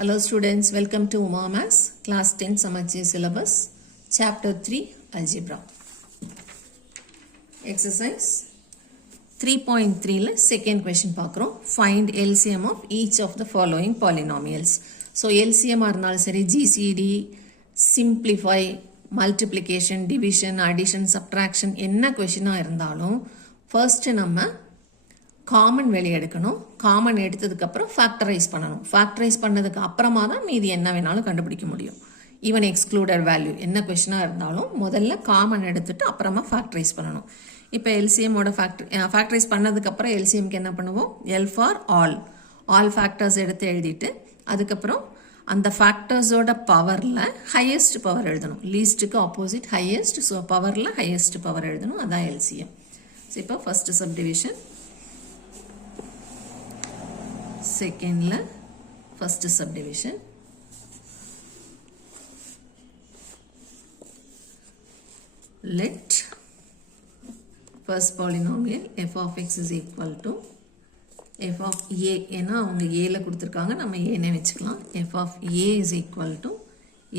Hello students, welcome to Uma Maths, class 10 Samacheer syllabus, chapter 3 Algebra. Exercise 3.3 la second question பார்க்கிறோம். Find LCM of each of the following polynomials. So LCM ஆர்னாலும் சரி GCD, simplify, multiplication, division, addition, subtraction என்ன questionஆ இருந்தாலும் first நம்ம common வெளியே எடுக்கணும். Common எடுத்ததுக்கு அப்புறம் factorise பண்ணணும். ஃபேக்டரைஸ் பண்ணதுக்கு அப்புறமா தான் மீதி என்ன வேணாலும் கண்டுபிடிக்க முடியும். ஈவன் எக்ஸ்க்ளூடட் வேல்யூ என்ன கொஸ்டினாக இருந்தாலும் முதல்ல காமன் எடுத்துட்டு அப்புறமா ஃபேக்டரைஸ் பண்ணணும். இப்போ எல்சிஎம்மோட ஃபேக்டரைஸ் பண்ணதுக்கப்புறம் எல்சிஎம்க்கு என்ன பண்ணுவோம்? எல் ஃபார் ஆல் ஃபேக்டர்ஸ் எடுத்து எழுதிட்டு அதுக்கப்புறம் அந்த ஃபேக்டர்ஸோட பவரில் ஹையஸ்ட் பவர் எழுதணும். லீஸ்ட்டுக்கு ஆப்போசிட் ஹையஸ்ட், ஸோ பவரில் ஹையஸ்ட் பவர் எழுதணும். அதான் எல்சிஎம். ஸோ இப்போ first subdivision, second la first subdivision, let first polynomial f of x is equal to f of a ஏன்னா அவங்க a ல கொடுத்திருக்காங்க, நம்ம a னே வெச்சுக்கலாம். f of a is equal to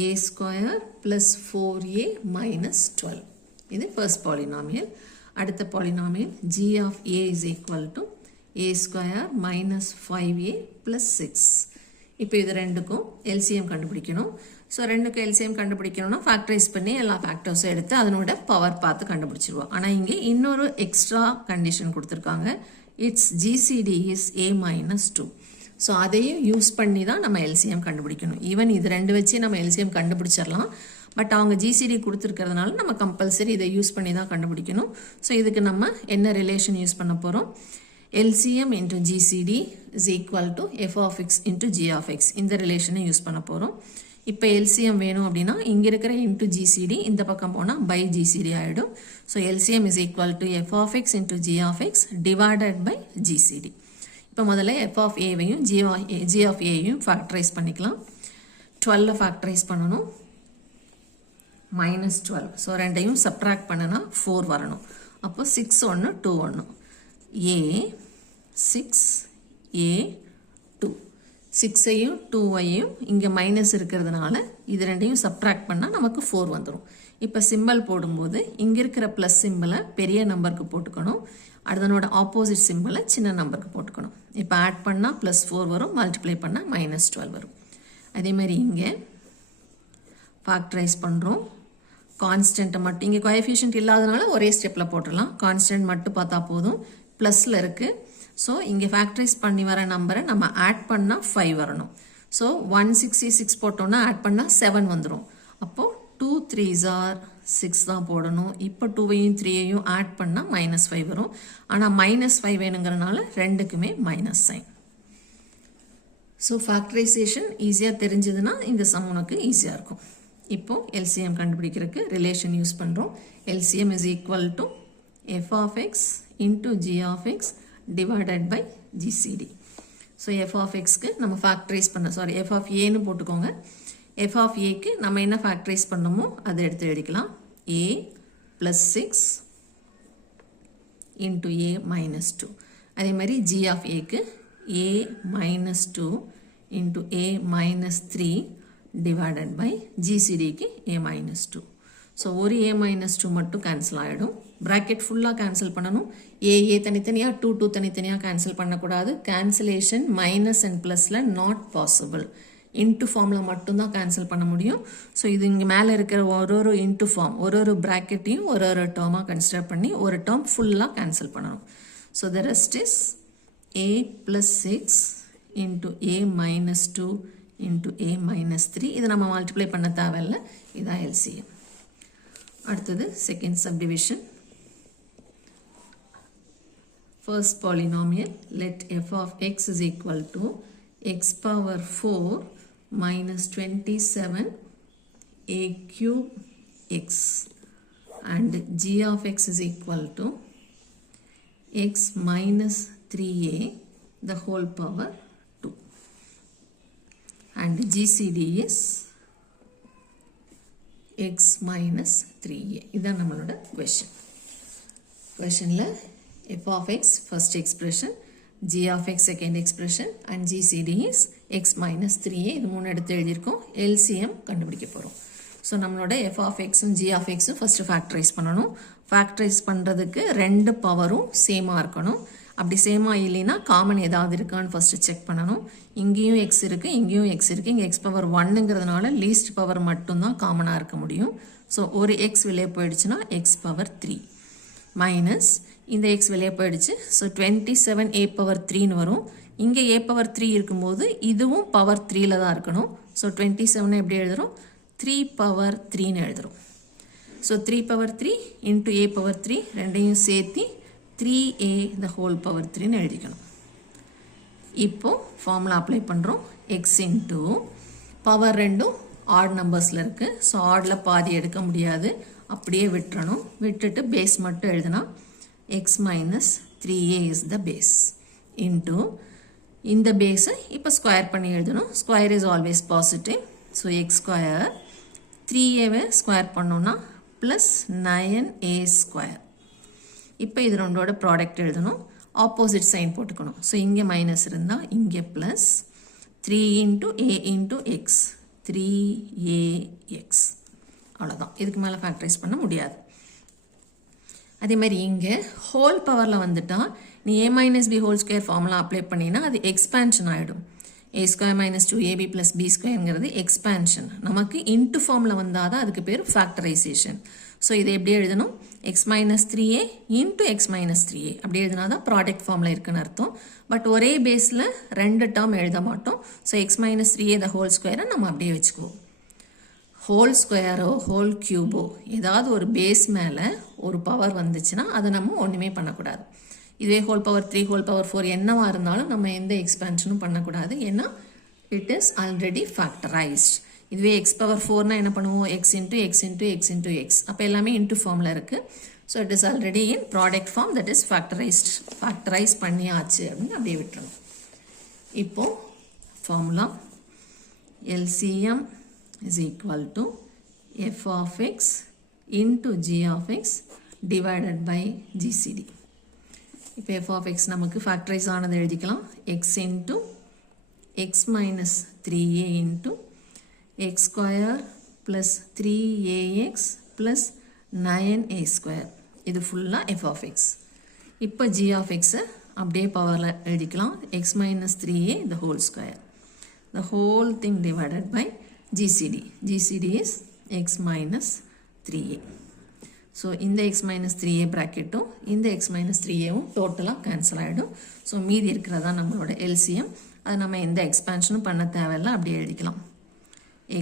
a square plus 4a minus 12. இது first polynomial. அடுத்த polynomial g of a is equal to a square minus 5a plus 6. இப்போ இது ரெண்டுக்கும் LCM கண்டுபிடிக்கணும். ஸோ ரெண்டுக்கும் LCM கண்டுபிடிக்கணும்னா ஃபேக்டரைஸ் பண்ணி எல்லா ஃபேக்டர்ஸும் எடுத்து அதனோட பவர் பார்த்து கண்டுபிடிச்சிருவோம். ஆனால் இங்கே இன்னொரு எக்ஸ்ட்ரா கண்டிஷன் கொடுத்துருக்காங்க. It's GCD is a minus 2. So அதையும் யூஸ் பண்ணி தான் நம்ம LCM கண்டுபிடிக்கணும். ஈவன் இது ரெண்டு வச்சு நம்ம LCM கண்டுபிடிச்சிடலாம். பட் அவங்க GCD கொடுத்துருக்கிறதுனால நம்ம கம்பல்சரி இதை யூஸ் பண்ணி தான் கண்டுபிடிக்கணும். ஸோ இதுக்கு நம்ம என்ன ரிலேஷன் யூஸ் பண்ண போகிறோம்? LCM into GCD is equal to f of x into g of x. இந்த ரிலேஷனை யூஸ் பண்ண போகிறோம். இப்போ LCM வேணும் அப்படின்னா இங்கே இருக்கிற into GCD இந்த பக்கம் போனால் by GCD ஆகிடும். So LCM is equal to f of x into g of x divided by GCD. இப்போ முதல்ல f of aவையும் g of aவையும் ஃபேக்டரைஸ் பண்ணிக்கலாம். 12 ஃபேக்டரைஸ் பண்ணணும். minus 12. ஸோ ரெண்டையும் சப்ட்ராக்ட் பண்ணினா 4 வரணும். அப்போ 6 1 2 1 a 6 a 2. 6ஐயும் 2ஐயும் இங்கே மைனஸ் இருக்கிறதுனால இது ரெண்டையும் சப்ட்ராக்ட் பண்ணால் நமக்கு 4 வந்துடும். இப்போ சிம்பிள் போடும்போது இங்கே இருக்கிற ப்ளஸ் சிம்பிளை பெரிய நம்பருக்கு போட்டுக்கணும், அதனோட ஆப்போசிட் சிம்பிளை சின்ன நம்பருக்கு போட்டுக்கணும். இப்போ ஆட் பண்ணால் ப்ளஸ் 4 வரும், மல்டிப்ளை பண்ணால் minus 12 வரும். அதேமாதிரி இங்கே ஃபேக்டரைஸ் பண்ணுறோம். கான்ஸ்டன்ட்டை மட்டும் இங்கே கோஎஃபிஷியன்ட் இல்லாதனால ஒரே ஸ்டெப்பில் போட்டுடலாம். கான்ஸ்டன்ட் மட்டும் பார்த்தா போதும். ப்ளஸில் இருக்குது. ஸோ இங்கே ஃபேக்டரைஸ் பண்ணி வர நம்பரை நம்ம ஆட் பண்ணால் 5 வரணும். ஸோ 166 போட்டோன்னா ஆட் பண்ணால் 7 வந்துடும். அப்போது 2 3s are 6 தான் போடணும். இப்போ 2ஐயும் 3ஐயும் ஆட் பண்ணால் -5 வரும். ஆனால் -5 வேணுங்கிறனால ரெண்டுக்குமே மைனஸ் சைன். ஸோ ஃபேக்டரைசேஷன் ஈஸியாக தெரிஞ்சதுன்னா இந்த சம் உனக்கு ஈஸியாக இருக்கும். இப்போ LCM கண்டுபிடிக்கிறதுக்கு ரிலேஷன் யூஸ் பண்ணுறோம். LCM is equal to f of x into g of x divided by GCD. So f of xக்கு நம்ம ஃபேக்டரைஸ் பண்ண f of aன்னு போட்டுக்கோங்க. f of aக்கு நம்ம என்ன ஃபேக்டரைஸ் பண்ணமோ அதை எடுத்து எழுதிக்கலாம். a plus 6 into a minus 2. அதே மாதிரி g of aக்கு a minus 2 into a minus 3 divided by GCDக்கு a minus 2. So ஒரு a minus 2 மட்டும் கேன்சல் ஆகிடும். ப்ராக்கெட் ஃபுல்லாக கேன்சல் பண்ணணும். ஏ தனித்தனியாக 2 தனித்தனியாக கேன்சல் பண்ணக்கூடாது. கேன்சலேஷன் மைனஸ் அண்ட் ப்ளஸில் நாட் பாசிபிள். இன்ட்டு ஃபார்மில் மட்டும்தான் கேன்சல் பண்ண முடியும். ஸோ இது இங்கே மேலே இருக்கிற ஒரு இன்ட்டு ஃபார்ம் ஒரு ப்ராக்கெட்டையும் ஒரு டேர்மாக கன்சிடர் பண்ணி ஒரு டேர்ம் ஃபுல்லாக கேன்சல் பண்ணணும். So the rest is a plus 6 into a minus 2 into a minus 3. இதை நம்ம மல்டிப்ளை பண்ண தேவையில்லை. இதான் LCM. அடுத்தது second subdivision. First polynomial, let f of x is equal to x power 4 minus 27 a cube x and g of x is equal to x minus 3a the whole power 2 and GCD is x minus 3a. இதான் நம்மளோட question. questionல f of x first expression, g of x second expression and GCD is x minus 3a. இது மூணு எடுத்து எழுதியிருக்கோம். LCM கண்டுபிடிக்க போகிறோம். So நம்மளோட f of xும் g of xும் ஃபஸ்ட்டு ஃபேக்டரைஸ் பண்ணணும். ஃபேக்டரைஸ் பண்ணுறதுக்கு ரெண்டு பவரும் சேமாக இருக்கணும். அப்படி சேமாக இல்லைன்னா காமன் ஏதாவது இருக்கான்னு ஃபஸ்ட்டு செக் பண்ணணும். இங்கேயும் எக்ஸ் இருக்குது, இங்கேயும் எக்ஸ் இருக்குது. இங்கே எக்ஸ் பவர் 1ங்கிறதுனால லீஸ்ட் பவர் மட்டும்தான் காமனாக இருக்க முடியும். ஸோ ஒரு எக்ஸ் வெளியே போயிடுச்சுன்னா எக்ஸ் பவர் 3 மைனஸ் இந்த எக்ஸ் வெளியே போயிடுச்சு. ஸோ 27a பவர் 3ன்னு வரும். இங்கே a பவர் 3 இருக்கும்போது இதுவும் பவர் 3ல தான் இருக்கணும். ஸோ 27 எப்படி எழுதுகிறோம்? 3 பவர் 3ன்னு எழுதுகிறோம். So 3 power 3 into a power 3 ரெண்டையும் சேர்த்து 3a the whole பவர் 3ன்னு எழுதிக்கணும். இப்போது ஃபார்முலா அப்ளை பண்ணுறோம். எக்ஸ் இன்ட்டு பவர் ரெண்டும் ஆட் நம்பர்ஸில் இருக்குது. ஸோ ஆடில் பாதி எடுக்க முடியாது, அப்படியே விட்டுறணும். விட்டுட்டு பேஸ் மட்டும் எழுதுனா x minus 3a is the base into இந்த பேஸை இப்போ ஸ்கொயர் பண்ணி எழுதணும். Square is always positive. So X square 3aவை ஸ்கொயர் பண்ணோன்னா ப்ளஸ் 9a ஸ்கொயர். இப்போ இது ரெண்டோட ப்ராடக்ட் எழுதணும். ஆப்போசிட் சைன் போட்டுக்கணும். ஸோ இங்கே மைனஸ் இருந்தால் இங்கே plus 3 into a into X 3ax. அவ்வளோதான். இதுக்கு மேலே ஃபேக்டரைஸ் பண்ண முடியாது. அதே மாதிரி இங்கே ஹோல் பவரில் வந்துட்டால் நீ a minus B whole square formula apply பண்ணினா அது எக்ஸ்பேன்ஷன் ஆகிடும். a ஸ்கொயர் மைனஸ் 2ab ப்ளஸ் பி ஸ்கொயருங்கிறது எக்ஸ்பேன்ஷன். நமக்கு இன்ட்டு ஃபார்மில் வந்தால் தான் அதுக்கு பேர் ஃபேக்டரைசேஷன். ஸோ இதை எப்படி எழுதணும்? X minus 3a into X minus 3a அப்படி எழுதினா தான் ப்ராடக்ட் ஃபார்மில் இருக்குன்னு அர்த்தம். பட் ஒரே பேஸில் ரெண்டு டேர்ம் எழுத மாட்டோம். So X minus 3a the whole ஸ்கொயரை நம்ம அப்படியே வச்சுக்குவோம். ஹோல் ஸ்கொயரோ ஹோல் க்யூபோ ஏதாவது ஒரு பேஸ் மேலே ஒரு பவர் வந்துச்சுன்னா அதை நம்ம ஒன்றுமே பண்ணக்கூடாது. இதுவே ஹோல் பவர் 3 ஹோல் பவர் 4 என்னவா இருந்தாலும் நம்ம எந்த எக்ஸ்பேன்ஷனும் பண்ணக்கூடாது. ஏன்னா இட் இஸ் ஆல்ரெடி ஃபேக்டரைஸ்ட். இதுவே எக்ஸ் பவர் 4னா என்ன பண்ணுவோம்? X into x into x into x. அப்போ எல்லாமே இன்ட்டு ஃபார்மில் இருக்குது. So it is already in product form, that is factorise பண்ணியாச்சு அப்படின்னு அப்படியே விட்டுருணும். இப்போது formula LCM is equal to f of x into g of x divided by GCD. இப்போ f of x நமக்கு ஃபேக்டரைஸ் ஆனது எழுதிக்கலாம். x into x minus 3a into x square plus 3ax plus 9a square. இது ஃபுல்லாக f of x. இப்போ g of x அப்படியே பவரில் எழுதிக்கலாம். x minus 3a the whole square. The whole thing divided by GCD. GCD is x minus 3a. So இந்த x minus 3a ப்ராக்கெட்டும் இந்த x minus 3aவும் டோட்டலாக cancel ஆகிடும். ஸோ மீதி இருக்கிறதா நம்மளோட LCM. அது நம்ம எந்த எக்ஸ்பேன்ஷனும் பண்ண தேவையில்லை, அப்படியே எழுதிக்கலாம்.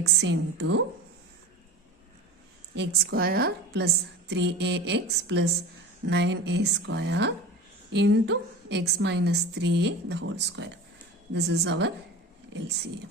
x into X square plus 3ax plus 9a square into x minus 3a the whole square. This is our LCM.